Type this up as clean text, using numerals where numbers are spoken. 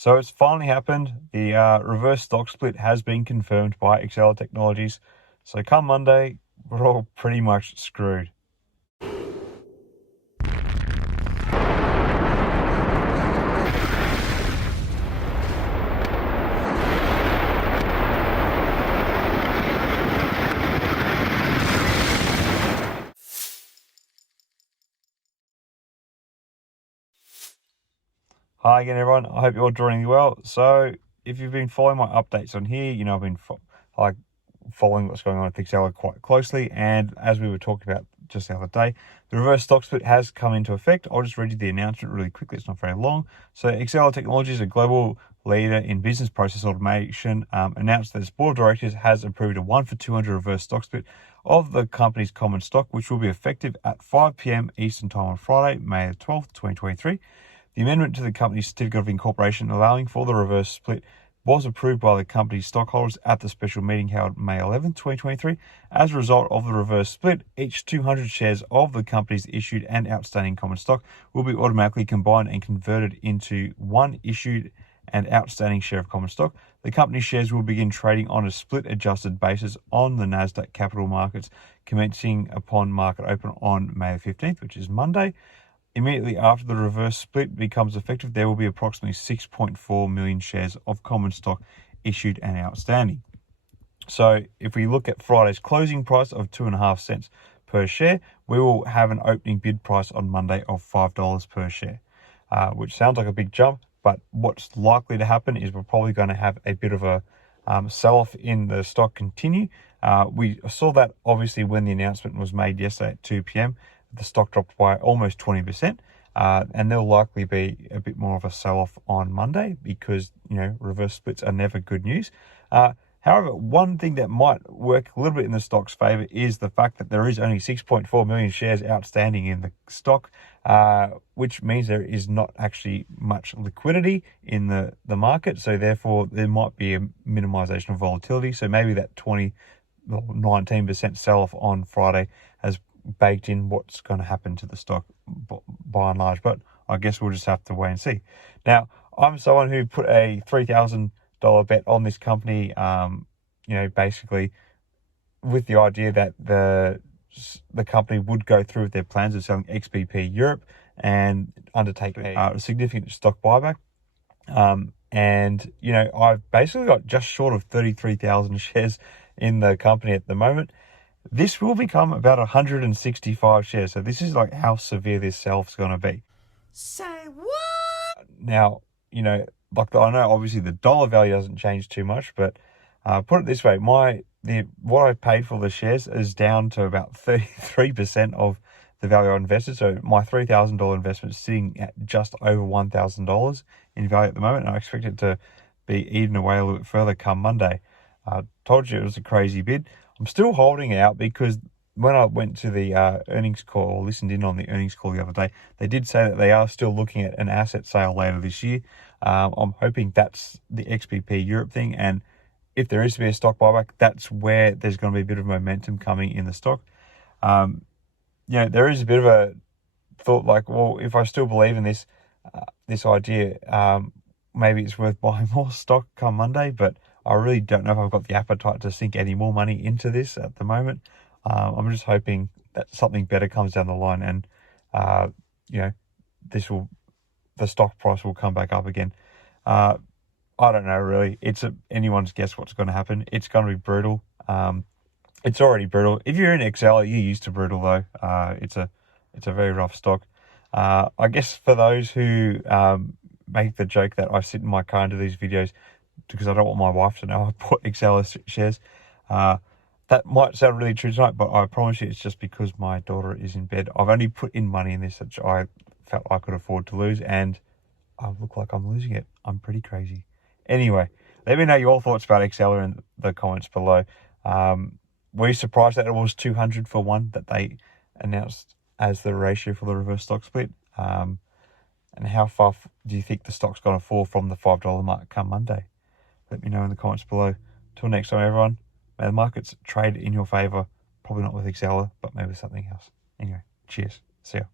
So it's finally happened. The reverse stock split has been confirmed by Exela Technologies. So come Monday, we're all pretty much screwed. Hi again, everyone. I hope you're all doing well. So if you've been following my updates on here, I've been following what's going on at Exela quite closely. And as we were talking about just the other day, the reverse stock split has come into effect. I'll just read you the announcement really quickly. It's not very long. So Exela Technologies, a global leader in business process automation, announced that its board of directors has approved a 1-for-200 reverse stock split of the company's common stock, which will be effective at 5 p.m. Eastern Time on Friday, May 12th, 2023. The amendment to the company's certificate of incorporation allowing for the reverse split was approved by the company's stockholders at the special meeting held May 11, 2023. As a result of the reverse split, each 200 shares of the company's issued and outstanding common stock will be automatically combined and converted into one issued and outstanding share of common stock. The company's shares will begin trading on a split-adjusted basis on the NASDAQ capital markets, commencing upon market open on May 15th, which is Monday. Immediately after the reverse split becomes effective, there will be approximately 6.4 million shares of common stock issued and outstanding. So if we look at Friday's closing price of 2.5 cents per share, we will have an opening bid price on Monday of $5 per share, which sounds like a big jump, but what's likely to happen is we're probably going to have a bit of a sell-off in the stock continue. We saw that obviously when the announcement was made yesterday at 2 p.m. The stock dropped by almost 20%, and there'll likely be a bit more of a sell-off on Monday because, reverse splits are never good news. However, one thing that might work a little bit in the stock's favor is the fact that there is only 6.4 million shares outstanding in the stock, which means there is not actually much liquidity in the market. So therefore, there might be a minimization of volatility. So maybe that 19% sell-off on Friday has baked in what's going to happen to the stock by and large, but I guess we'll just have to wait and see. Now, I'm someone who put a $3,000 bet on this company, basically with the idea that the company would go through with their plans of selling XBP Europe and undertake a significant stock buyback. I've basically got just short of 33,000 shares in the company at the moment. This will become about 165 shares. So this is like how severe this sell-off is going to be. Say what? Now, I know obviously the dollar value doesn't change too much, but put it this way, what I paid for the shares is down to about 33% of the value I invested. So my $3,000 investment is sitting at just over $1,000 in value at the moment, and I expect it to be eaten away a little bit further come Monday. I told you it was a crazy bid. I'm still holding it out because when I went to the earnings call, or listened in on the earnings call the other day, they did say that they are still looking at an asset sale later this year. I'm hoping that's the XBP Europe thing, and if there is to be a stock buyback, that's where there's going to be a bit of momentum coming in the stock. There is a bit of a thought like, well, if I still believe in this idea, maybe it's worth buying more stock come Monday, but I really don't know if I've got the appetite to sink any more money into this at the moment. I'm just hoping that something better comes down the line and, the stock price will come back up again. I don't know, really. It's anyone's guess what's going to happen. It's going to be brutal. It's already brutal. If you're in Exela, you're used to brutal though. It's a very rough stock. I guess for those who make the joke that I sit in my car and do these videos because I don't want my wife to know I bought Exela shares, that might sound really true tonight, but I promise you it's just because my daughter is in bed. I've only put in money in this that I felt I could afford to lose, and I look like I'm losing it. I'm pretty crazy. Anyway, let me know your thoughts about Exela in the comments below. Were you surprised that it was 200 for one that they announced as the ratio for the reverse stock split? And how far do you think the stock's going to fall from the $5 mark come Monday? Let me know in the comments below. Till next time, everyone, may the markets trade in your favor. Probably not with Exela, but maybe with something else. Anyway, cheers. See ya.